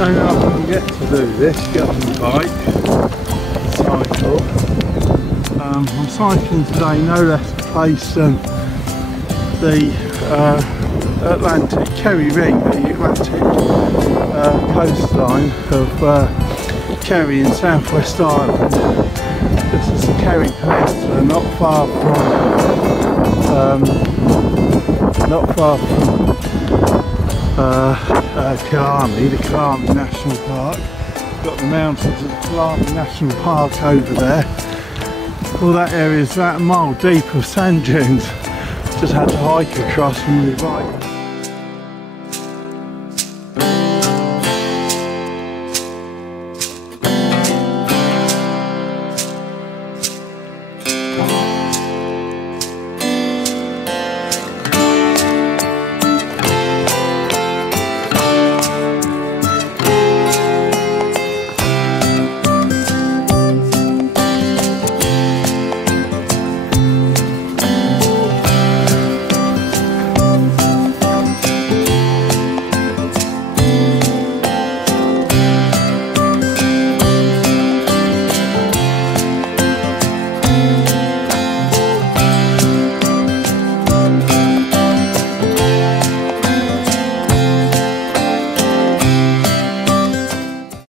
only I can get to do this, get on the bike, cycle. I'm cycling today no less a place than the Atlantic Kerry Ring, the Atlantic coastline of Kerry in southwest Ireland. This is the Kerry Peninsula, not far from Killarney, the Killarney National Park. Got the mountains of Killarney National Park over there. All that area is about a mile deep of sand dunes. Just had to hike across from my bike.